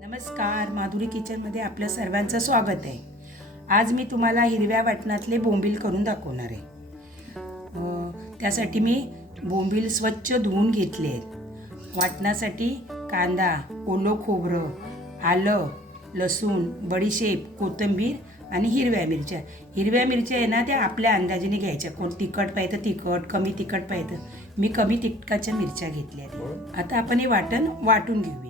नमस्कार माधुरी किचनमध्ये आपलं सर्वांचं स्वागत आहे. आज मी तुम्हाला हिरव्या वाटणातले बोंबील करून दाखवणार आहे. त्यासाठी मी बोंबील स्वच्छ धुवून घेतले आहेत. वाटणासाठी कांदा ओलं खोबरं आलं लसूण बडीशेप कोथिंबीर आणि हिरव्या मिरच्या. हिरव्या मिरच्या आहे ना त्या आपल्या अंदाजाने घ्यायच्या. कोण तिखट पाहिजे तिखट कमी तिखट पाहिजे मी कमी तिखटाच्या मिरच्या घेतल्या आहेत. आता आपण हे वाटण वाटून घेऊया.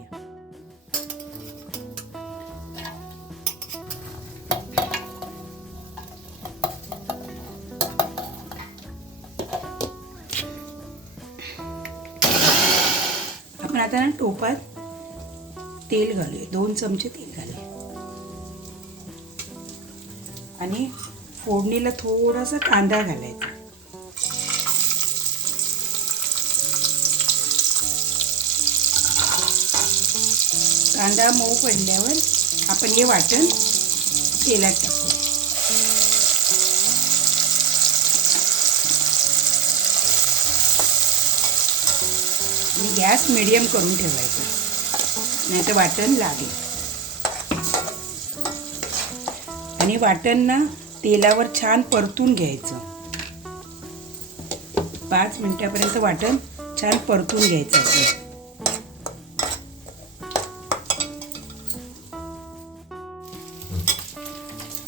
आपण आता ना टोपात तेल घालूया. दोन चमचे तेल घालूया. आणि फोडणीला थोडासा कांदा घालायचा. कांदा मऊ पडल्यावर आपण हे वाटण तेलात टाकू आणि गॅस मिडियम करून ठेवायचा. नाही तर वाटण लागेल. आणि वाटण ना तेलावर छान परतून घ्यायचं. पाच मिनिटापर्यंत वाटण छान परतून घ्यायचं आपलं.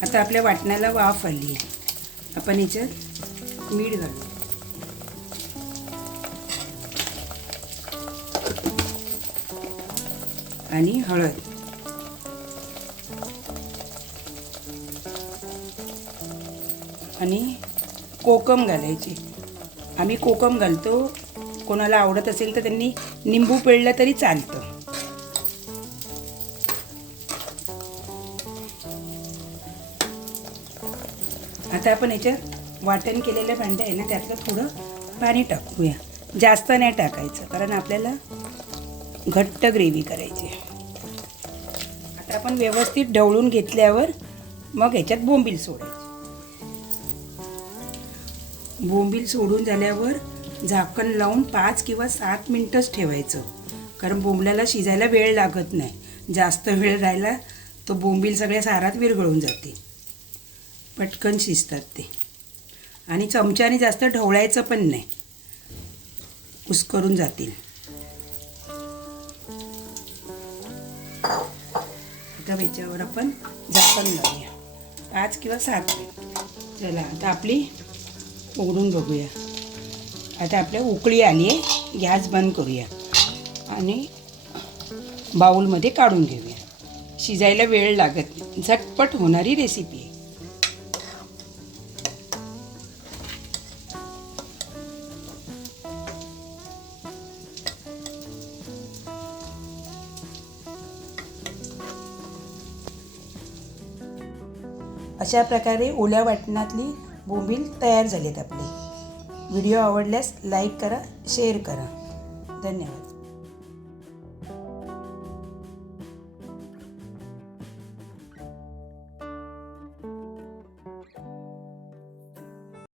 आता आपल्या वाटणाला वाफ आली आहे आपण याच्यात मीठ घालू. आणि हळद. आणि कोकम घालायची. आम्ही कोकम घालतो. कोणाला आवडत असेल तर त्यांनी निंबू पिळलं तरी चालतं. आता आपण याच्यात वाटण केलेलं भांडं आहे ना त्यातलं थोडं पाणी टाकूया. जास्त नाही टाकायचं कारण आपल्याला घट्ट ग्रेव्ही करायची. आता आपण व्यवस्थित ढवळून घेतल्यावर मग ह्याच्यात बोंबील सोडायची. बोंबील सोडून झाल्यावर झाकण लावून पाच किंवा सात मिनटंच ठेवायचं. कारण बोंबल्याला शिजायला वेळ लागत नाही. जास्त वेळ राहिला तो बोंबील सगळ्या सारात विरघळून जाते. पटकन शिजतात ते. आणि चमच्याने जास्त ढवळायचं पण नाही. कुस्करून जातील. आता याच्यावर आपण झाकण लावूया. पाच किंवा सात चला आता आपली उघडून बघूया. आता आपल्या उकळी आली आहे गॅस बंद करूया. आणि बाऊलमध्ये काढून घेऊया. शिजायला वेळ लागत झटपट होणारी रेसिपी आहे. अशा प्रकारे ओल्या वाटणातली बोंबील तयार झालेत आपले. व्हिडिओ आवडल्यास लाईक करा शेअर करा. धन्यवाद.